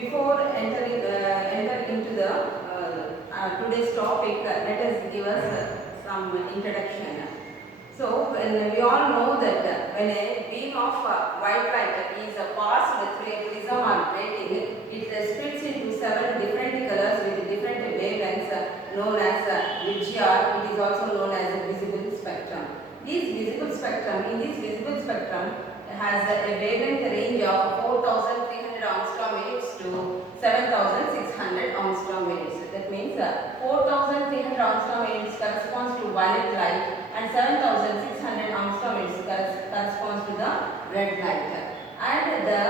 Before enter into the today's topic, let us give us some introduction. So, when we all know that when a beam of white light is passed through a prism or grating, it splits into 7 different colors with different wavelengths known as Vidyar. It is also known as a visible spectrum. In this visible spectrum has a wavelength range of 4,300 angstrom units to 7,600 angstrom units. That means 4,300 angstrom units corresponds to violet light and 7,600 angstrom units corresponds to the red light. And the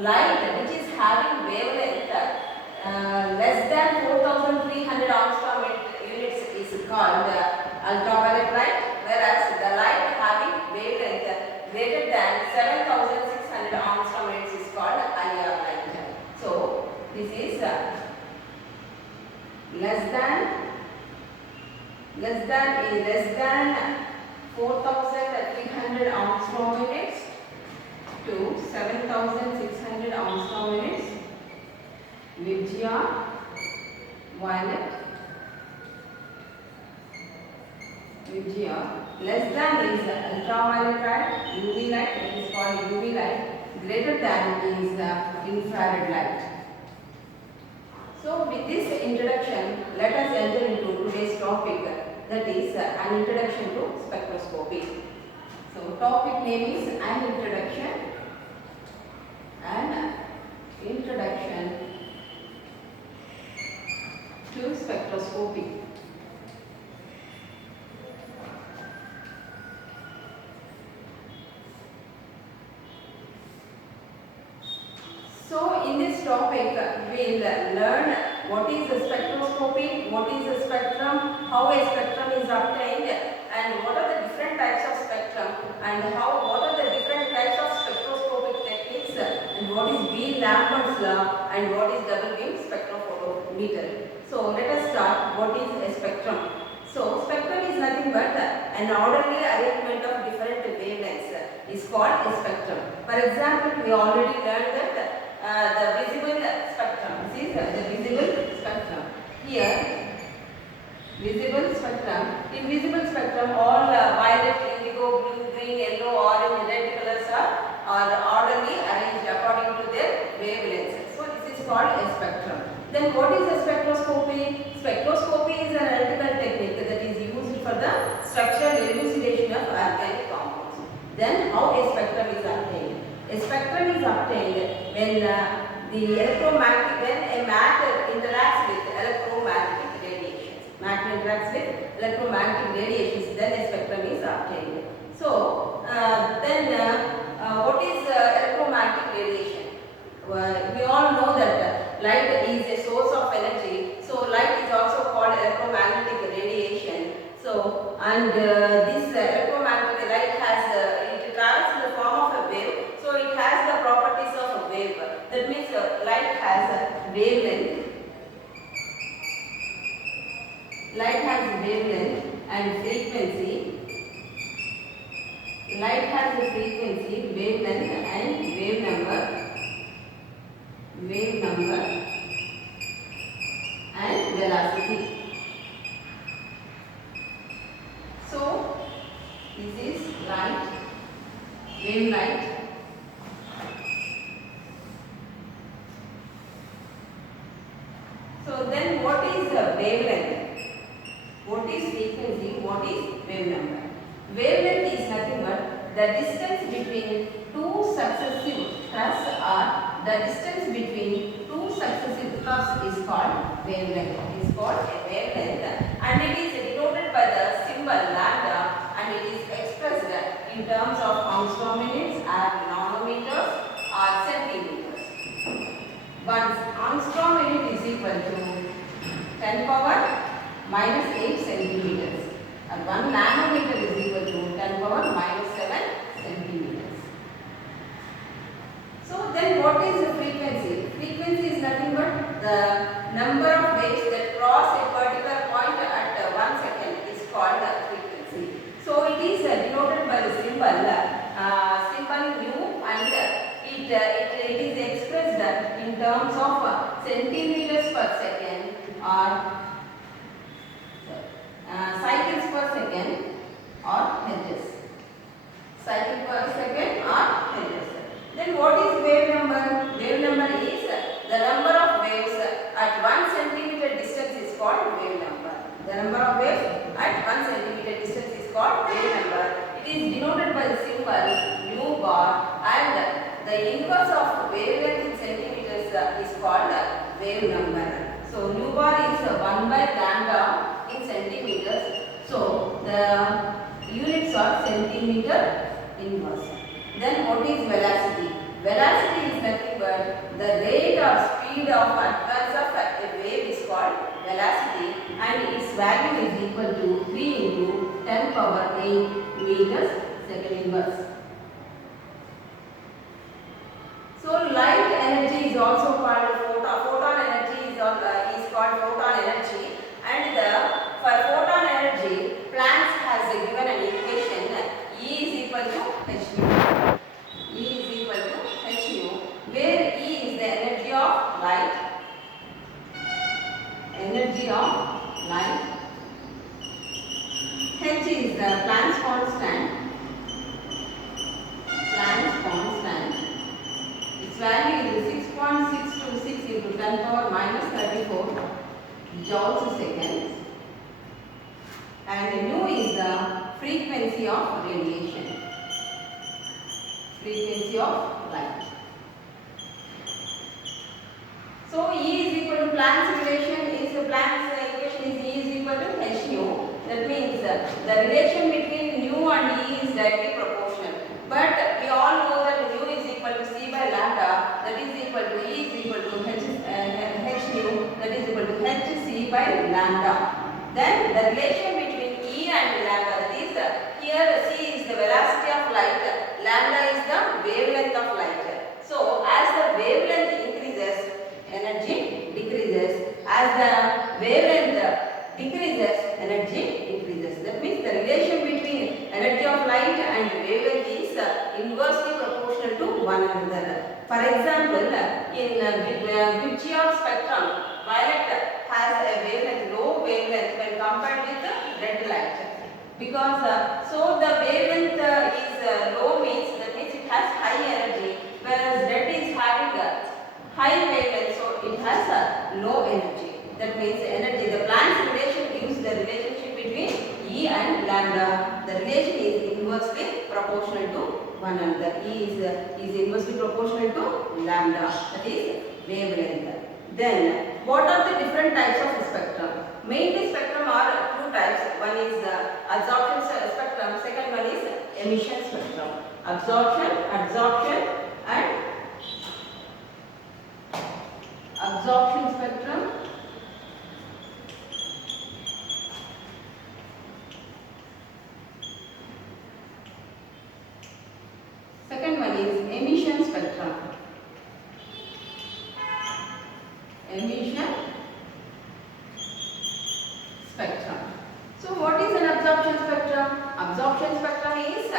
light which is having wavelength less than 4,300 angstrom units is called ultraviolet light, whereas the light having wavelength greater than 7,600 angstrom units is called IR light. So this is less than 4,300 angstrom units to 7,600 angstrom units, Vidyar, violet, Vidyar. Less than is ultraviolet light, UV light, it is called UV light. Greater than is infrared light. So with this introduction, let us enter into today's topic, that is an introduction to spectroscopy. So topic name is an introduction to spectroscopy. So in this topic, we will learn what is the spectroscopy, what is the spectrum, how a spectrum is obtained, and what are the different types of spectrum, and what are the different types of spectroscopic techniques, and what is Beer-Lambert's law, and what is double beam spectrophotometer. So let us start. What is a spectrum? So spectrum is nothing but an orderly arrangement of different wavelengths is called a spectrum. For example, we already learned that the visible spectrum. This is the visible spectrum. Here, visible spectrum. In visible spectrum, all violet, indigo, blue, green, yellow, orange, red colors are orderly arranged according to their wavelengths. So this is called a spectrum. Then what is a spectroscopy? Spectroscopy is an analytical technique that is used for the structural elucidation of organic compounds. Then how a spectrum is obtained? A spectrum is obtained when when a matter interacts with electromagnetic radiations. Matter interacts with electromagnetic radiations, then a spectrum is obtained. So what is electromagnetic radiation? We all know that light is a source of energy. So light is also called electromagnetic radiation. So this electromagnetic light has it travels in the form of a wave. So it has the properties of a wave. That means light has a wavelength. Light has wavelength and frequency. Light has a frequency, wavelength and wave number and velocity. So this is light, wave light. So then what is wavelength? What is frequency? What is wave number? Wavelength is nothing but the distance between two successive thrust, or the distance between two successive thrusts is called wavelength. It is called a wavelength, and it is denoted by the symbol lambda, and it is expressed in terms of angstrom units, or nanometers, or centimeters. 1 angstrom unit is equal to 10 power minus 8 centimeters. And 1 nanometer is equal to 10 power minus 7 centimeters. So then what is the frequency? Frequency is nothing but the number of waves that cross a particular point at 1 second is called frequency. So it is denoted by the symbol mu, and it is expressed in terms terms of centimeters per second or cycles per second or hertz. Cycle per second or hertz. Then what is wave number? Wave number is the number of waves at 1 centimeter distance is called wave number. The number of waves at 1 centimeter distance is called wave number. It is denoted by the symbol nu bar, and the inverse of wavelength in centimeters is called wave number. So nu bar is 1 by lambda in centimeters. So the units are centimeter inverse. Then what is velocity? Velocity is nothing but the rate or speed of advance of a wave is called velocity, and its value is equal to 3 into 10 power 8 meters second inverse. So light energy is also called photon. Photon energy is called photon energy, and for photon energy, Planck has given an equation E is equal to h nu. E is equal to h nu, where E is the energy of light. Energy of light. H is the Planck's constant. Planck's constant. Its value is 6.626 into 10 power minus 34 joules a second. And nu is the frequency of radiation. Frequency of light. So E is equal to Planck's relation is Planck's equation is E is equal to h nu. That means the relation between nu and E is directly proportional. But we all know that nu is equal to c by lambda. That is equal to E is equal to h nu. That is equal to h c by lambda. Then the relation between E and lambda, that is here c is the velocity of light, lambda is the wavelength of light. So as the wavelength increases, energy decreases. As the wavelength decreases, energy increases. That means the relation between energy of light and wavelength is inversely proportional to one another. For example, in Guccione spectrum, violet has a wavelength, low wavelength when compared with red light. Because so the wavelength is low means it has high energy, whereas red is having a high wavelength, so it has a low energy. That means energy. The Planck's relation gives the relationship between E and lambda. The relation is inversely proportional to one another. E is inversely proportional to lambda. That is wavelength. Then what are the different types of spectrum? Mainly spectrum are two types. One is absorption spectrum. Second one is emission spectrum. Absorption and absorption spectrum. Second one is emission spectrum. Emission spectrum. So what is an absorption spectrum? Absorption spectrum is a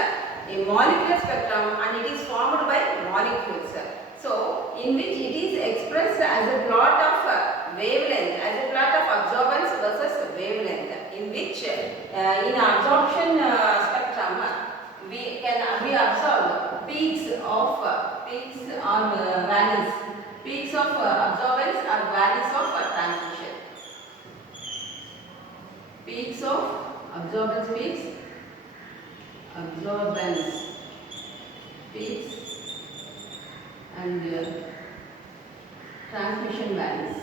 molecular spectrum, and it is formed by molecules. So in which it is expressed as a plot of wavelength, as a plot of absorbance versus wavelength, in which in absorption spectrum we observe peaks or valleys, peaks of absorbance or valleys of transmission. Peaks of absorbance peaks and transmission valleys.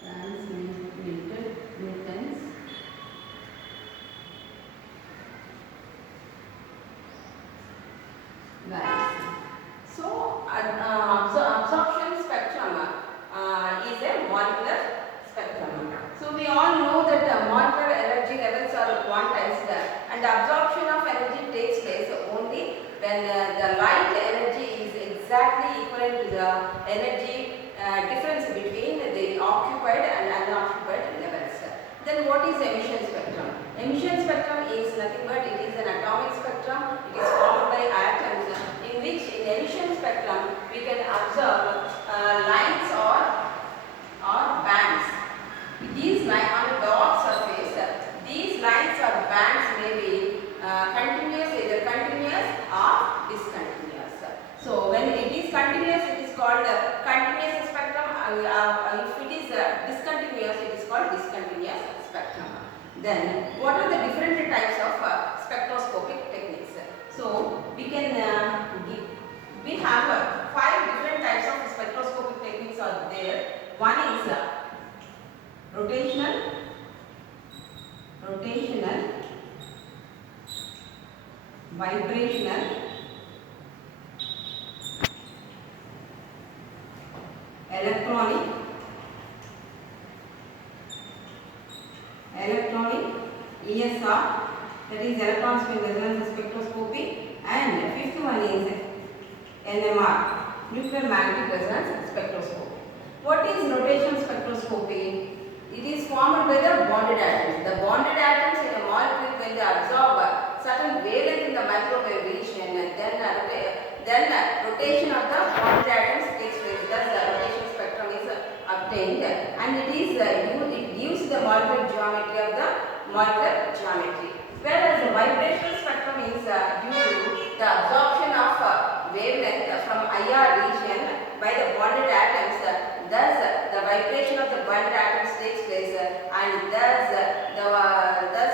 Transmitted valleys. So absorption spectrum is a molecular spectrum. So we all know that molecular energy levels are quantized, and absorption of energy takes place only when the light energy is exactly equivalent to the energy difference between the occupied and unoccupied levels. Then what is emission spectrum? Emission spectrum is nothing but it is an atomic spectrum. It is formed by atoms, in which in emission spectrum we can observe if it is discontinuous, it is called discontinuous spectrum. Then what are the different types of spectroscopic techniques? So we can we have 5 different types of spectroscopic techniques are there. One is rotational, vibrational, electronic, ESR, that is electron spin resonance spectroscopy, and fifth one is NMR, nuclear magnetic resonance spectroscopy. What is rotation spectroscopy? It is formed by the bonded atoms. The bonded atoms in a molecule, when they absorb certain wavelength in the microwave region, and then rotation of the bonded atoms takes place. Thus, the rotation spectrum is obtained, and it gives the molecular geometry of the molecular geometry. Whereas the vibrational spectrum is due to the absorption of wavelength from IR region by the bonded atoms. Thus, the vibration of the bonded atoms takes place, and thus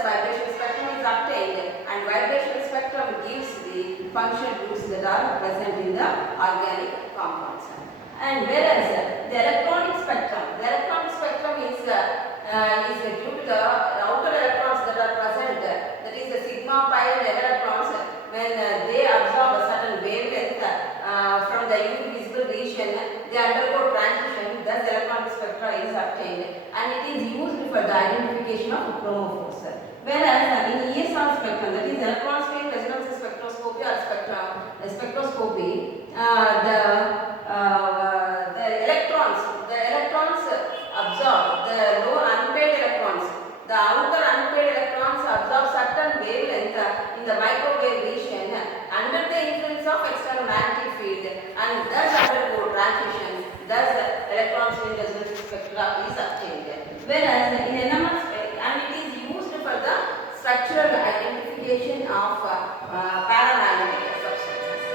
vibration spectrum is obtained, and vibration spectrum gives the functional groups that are present in the organic compounds. And whereas the electronic spectrum is due to the outer electrons that are present, that is the sigma pi and electrons, when they absorb a certain wavelength from the UV visible region, they undergo transition. Thus, the electronic spectra is obtained, and it is used for the identification of chromophores. Whereas in ESR spectrum, that is electron spin resonance spectroscopy or spectroscopy, the electrons absorb the low unpaired electrons. The outer unpaired electrons absorb certain wavelength in the microwave region under the influence of external magnetic field, and thus undergo transition. Thus, electron spin resonance spectra is obtained. Whereas in NMR and it is used for the structural identification of paramagnetic substances.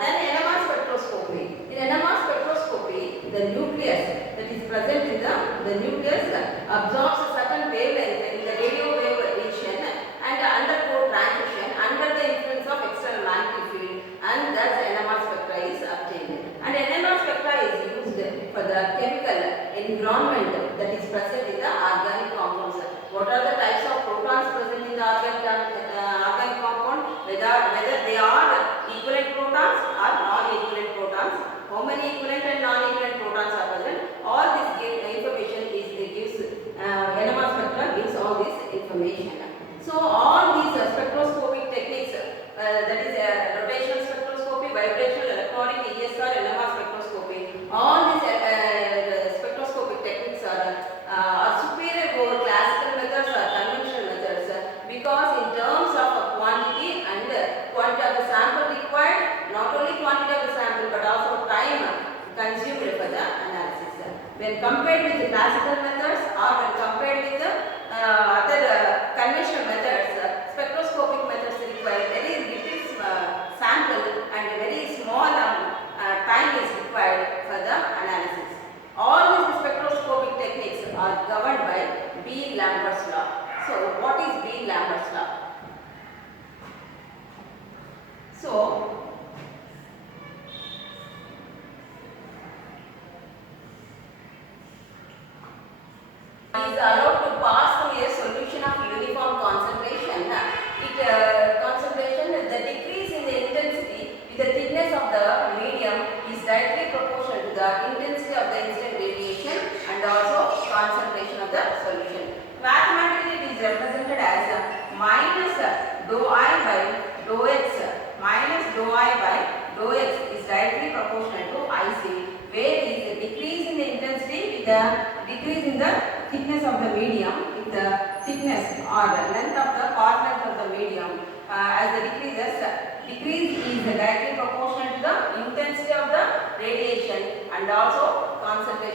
Then NMR spectroscopy. In NMR spectroscopy, the nucleus that is present in the nucleus absorbs a certain wavelength in the radio wave region and undergo transition under the influence of external magnetic field, and thus NMR spectra is obtained. And NMR spectra is used for the chemical environment that is present in the organic compounds. What are the types of protons present in the organic compound? Whether they are equivalent protons or non-equivalent protons, how many equivalent and non-equivalent protons are present, all this information gives NMR spectra gives all this information. So all these spectroscopic techniques, that is rotational spectroscopy, vibrational, electronic, ESR, NMR spectroscopy, all these spectroscopic techniques are superior over classical methods or conventional methods, because in terms of quantity and quantity of the sample required, not only quantity of the sample but also time consumed for the analysis. When compared with the classical methods or when compared with other conventional methods, spectroscopic methods require very little sample and very small time is required for the analysis. All these spectroscopic techniques are governed by B-Lambert's law. So, what is B-Lambert's law? So, is allowed to pass through a solution of uniform concentration. The decrease in the intensity with the thickness of the medium is directly proportional to the intensity of the incident radiation and also concentration of the solution. Mathematically, it is represented as minus dou I by dou x minus dou I by dou x is directly proportional to IC, where is the decrease in the intensity with the decrease in the thickness of the medium, with the thickness or the length of the path length of the medium as the decrease is directly proportional to the intensity of the radiation and also concentration.